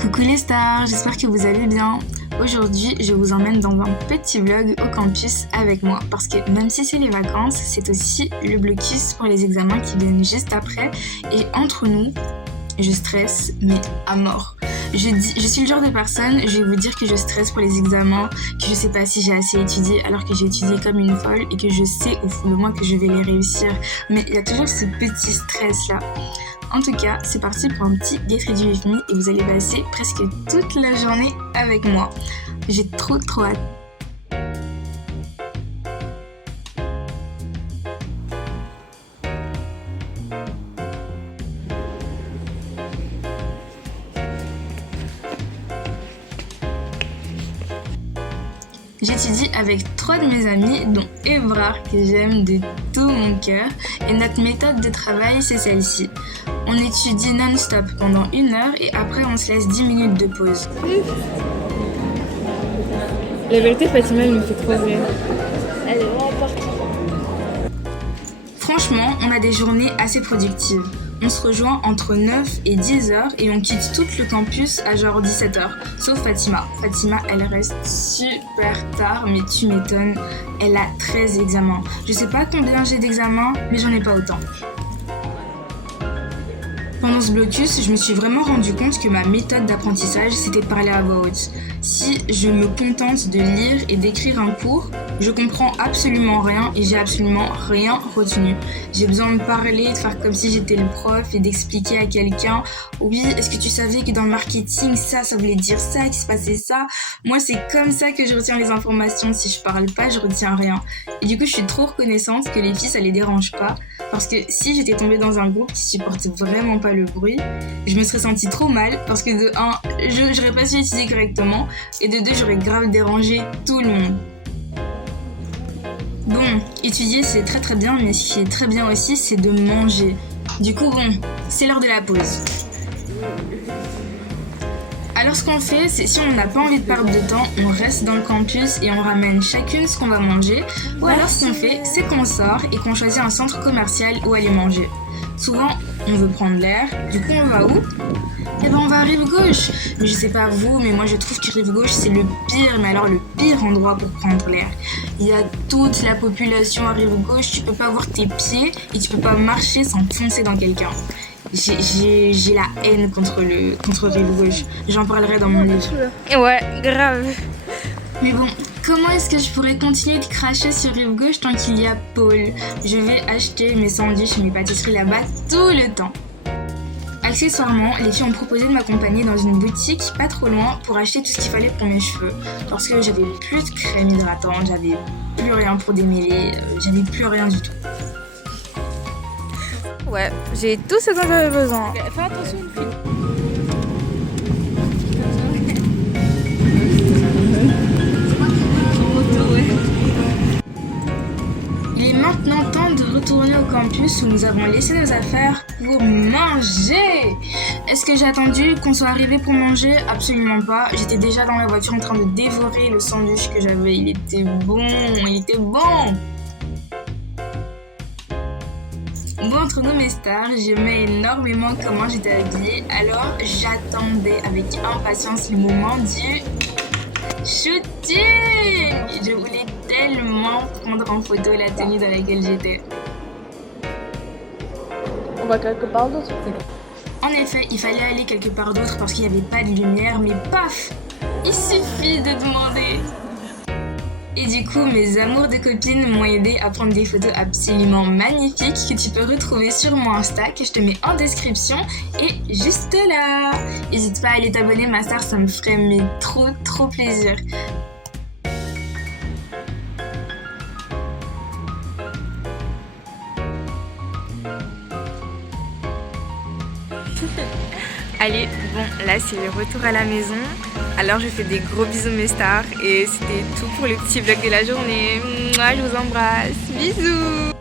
Coucou les stars, j'espère que vous allez bien. Aujourd'hui, je vous emmène dans un petit vlog au campus avec moi parce que même si c'est les vacances, c'est aussi le blocus pour les examens qui viennent juste après. Et entre nous, je stresse, mais à mort. Je suis le genre de personne, je vais vous dire que je stresse pour les examens, que je sais pas si j'ai assez étudié alors que j'ai étudié comme une folle et que je sais au fond de moi que je vais les réussir. Mais il y a toujours ce petit stress là. En tout cas, c'est parti pour un petit Get Ready With Me et vous allez passer presque toute la journée avec moi. J'ai trop hâte. J'étudie avec 3 de mes amis, dont Evrard, que j'aime de tout mon cœur, et notre méthode de travail, c'est celle-ci. On étudie non-stop pendant 1 heure et après on se laisse 10 minutes de pause. La vérité, Fatima, elle me fait trop rire. Elle est vraiment partout. Franchement, on a des journées assez productives. On se rejoint entre 9 et 10 heures et on quitte tout le campus à genre 17 heures. Sauf Fatima. Fatima, elle reste super tard, mais tu m'étonnes, elle a 13 examens. Je sais pas combien j'ai d'examens, mais j'en ai pas autant. Pendant ce blocus, je me suis vraiment rendu compte que ma méthode d'apprentissage, c'était de parler à voix haute. Si je me contente de lire et d'écrire un cours, je comprends absolument rien et j'ai absolument rien retenu. J'ai besoin de parler, de faire comme si j'étais le prof et d'expliquer à quelqu'un « Oui, est-ce que tu savais que dans le marketing, ça voulait dire ça, qu'il se passait ça ?» Moi, c'est comme ça que je retiens les informations. Si je parle pas, je retiens rien. Et du coup, je suis trop reconnaissante que les filles, ça les dérange pas. Parce que si j'étais tombée dans un groupe qui supporte vraiment pas le bruit, je me serais sentie trop mal parce que de 1, j'aurais pas su étudier correctement et de 2, j'aurais grave dérangé tout le monde. Bon, étudier c'est très bien, mais ce qui est très bien aussi, c'est de manger. Du coup, bon, c'est l'heure de la pause. Alors ce qu'on fait, c'est si on n'a pas envie de perdre de temps, on reste dans le campus et on ramène chacune ce qu'on va manger. Ou alors ce qu'on fait, c'est qu'on sort et qu'on choisit un centre commercial où aller manger. Souvent, on veut prendre l'air, du coup on va où ? Eh ben on va à Rive-Gauche. Mais je sais pas vous, mais moi je trouve que Rive-Gauche c'est le pire, mais alors le pire endroit pour prendre l'air. Il y a toute la population à Rive-Gauche, tu peux pas voir tes pieds et tu peux pas marcher sans foncer dans quelqu'un. J'ai la haine contre Rive-Gauche. J'en parlerai dans mon livre. Ouais, grave. Mais bon, comment est-ce que je pourrais continuer de cracher sur Rive-Gauche tant qu'il y a Paul ? Je vais acheter mes sandwichs et mes pâtisseries là-bas tout le temps. Accessoirement, les filles ont proposé de m'accompagner dans une boutique pas trop loin pour acheter tout ce qu'il fallait pour mes cheveux. Parce que j'avais plus de crème hydratante, j'avais plus rien pour démêler, j'avais plus rien du tout. Ouais, j'ai tout ce dont j'avais besoin. Fais attention, une fille. Il est maintenant temps de retourner au campus où nous avons laissé nos affaires pour manger. Est-ce que j'ai attendu qu'on soit arrivé pour manger ? Absolument pas. J'étais déjà dans la voiture en train de dévorer le sandwich que j'avais. Il était bon. Moi, entre nous, mes stars, j'aimais énormément comment j'étais habillée. Alors, j'attendais avec impatience le moment du shooting. Je voulais tellement prendre en photo la tenue dans laquelle j'étais. On va quelque part d'autre. En effet, il fallait aller quelque part d'autre parce qu'il n'y avait pas de lumière, mais paf, il suffit de demander. Et du coup, mes amours de copines m'ont aidé à prendre des photos absolument magnifiques que tu peux retrouver sur mon Insta, que je te mets en description et juste là. N'hésite pas à aller t'abonner, ma star, ça me ferait mais trop plaisir. Allez, bon, là c'est le retour à la maison. Alors je fais des gros bisous mes stars et c'était tout pour le petit vlog de la journée. Mouah, je vous embrasse, bisous.